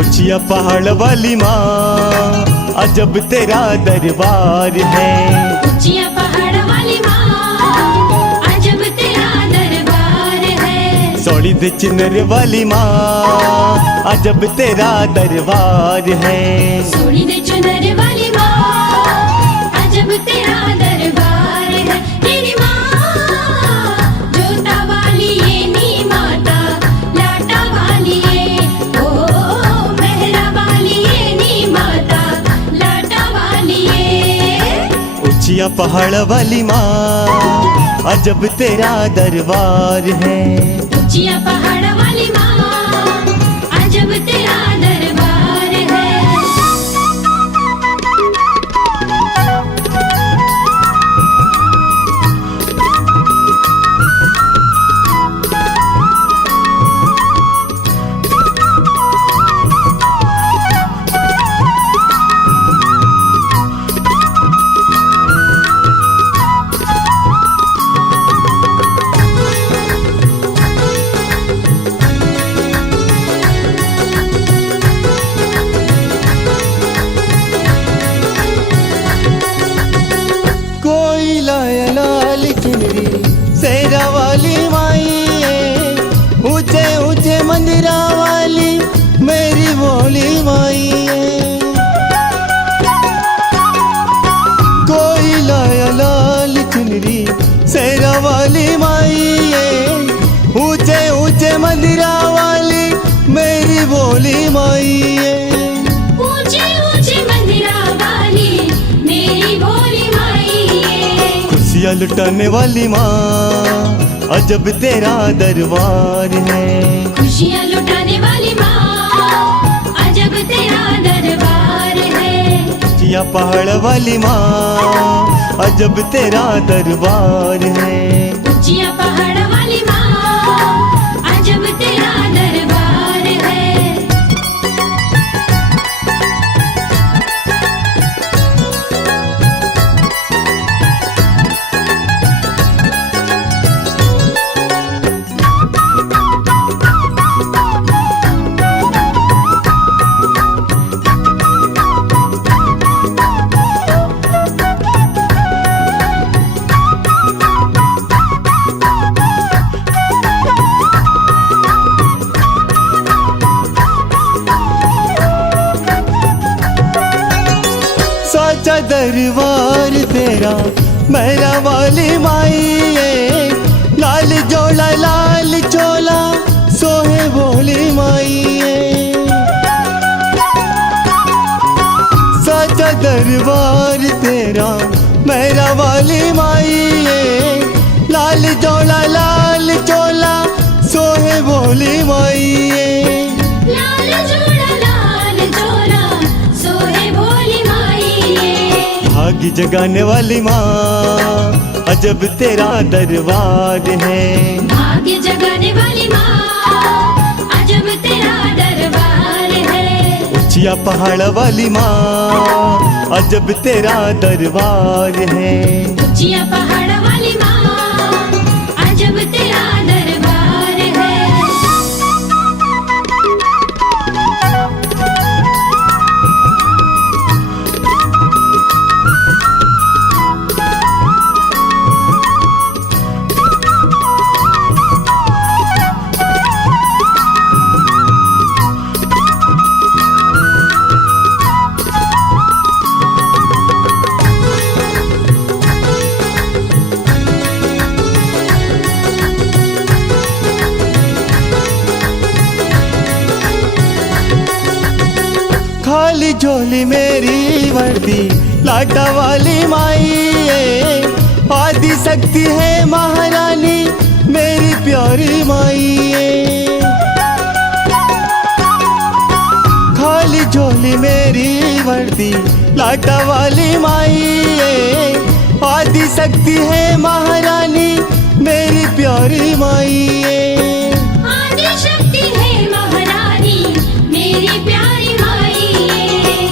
ऊंचिया पहाड़ वाली माँ अजब तेरा दरबार है। ऊंचिया पहाड़ वाली माँ अजब तेरा दरबार है। सौड़ी दे चिनर वाली माँ अजब तेरा दरबार है। सोनी दे चुनर वाली माँ अजब तेरा दरबार है। तेरी माँ जोता वाली ये नी माता लाटा वाली ये ओ मेहरा वाली ये नी माता लाटा वाली ये। ऊंचिया पहाड़ वाली माँ अजब तेरा दरबार है। ऊंचिया पहाड़ वाली माँ अजब तेरा दरबार है। कोई लाया लाल चुनरी सेरा वाली माई, ऊंचे ऊंचे मंदिरा वाली मेरी भोली माई। कोई लाया लाल चुनरी सेरा वाली माई, ऊंचे ऊंचे मंदिरा वाली मेरी भोली माई। ऊंचे ऊंचे मंदिरा वाली मेरी भोली माई है। खुशियाँ लुटाने वाली माँ अजब तेरा दरबार है। खुशियाँ लुटाने वाली माँ अजब तेरा दरबार है। ऊंचिया पहाड़ वाली माँ अजब तेरा दरबार है। ऊंचिया पहाड़ वाली माँ अजब तेरा दरबार है। साचा दरबार तेरा मेरा वाली माई, लाल जोला लाल चोला सोहे भोली माई। साचा दरबार तेरा मेरा वाली माई, लाल जोला लाल चोला सोहे भोली माई। लाल जोड़ा लाल जोड़ा सोहे भोली माई है। भाग्य जगाने वाली माँ अजब तेरा दरबार है। भाग्य जगाने वाली माँ अजब तेरा दरबार है। ऊंचिया पहाड़ वाली माँ अजब तेरा दरबार है। ऊंचिया पहाड़ वाली माँ अजब तेरा दरबार है। खाली झोली मेरी वर्दी लाटा वाली माई, आदि शक्ति है महारानी मेरी प्यारी माई। वाली मेरी वर्दी लाटा वाली माई आदि शक्ति है महारानी मेरी प्यारी माई आदि शक्ति है महारानी मेरी प्यारी माई।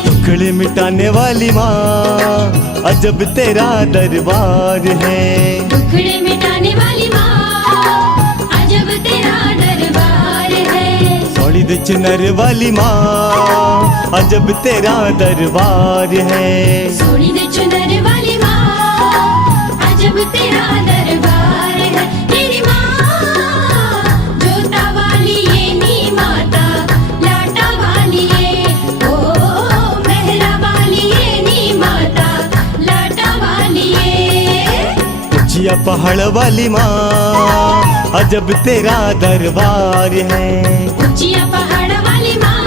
दुखड़े मिटाने वाली माँ अजब तेरा दरबार है। दुखड़े मिटाने वाली माँ अजब तेरा दरबार है। सौड़ी दे चुनर वाली माँ अजब तेरा दरबार है। सोनी दे चुनर वाली माँ अजब तेरा दरबार है। तेरी माँ जोता वाली ये नी माता लाटा वाली ये ओ मेहरा वाली ये नी माता लाटा वाली ये। ऊंचिया पहाड़ वाली माँ अजब तेरा दरबार है। ऊंचिया पहाड़ वाली माँ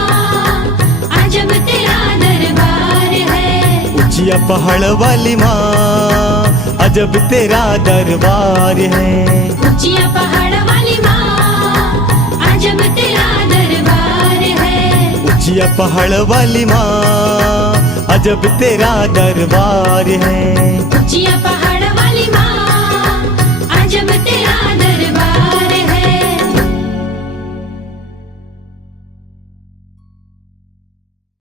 अजब तेरा दरबार है। ऊंचिया पहाड़ वाली माँ अजब तेरा दरबार है। ऊंचिया पहाड़ वाली माँ अजब तेरा दरबार है। ऊंचिया पहाड़ वाली माँ अजब तेरा दरबार है। ऊंचिया पहाड़ वाली माँ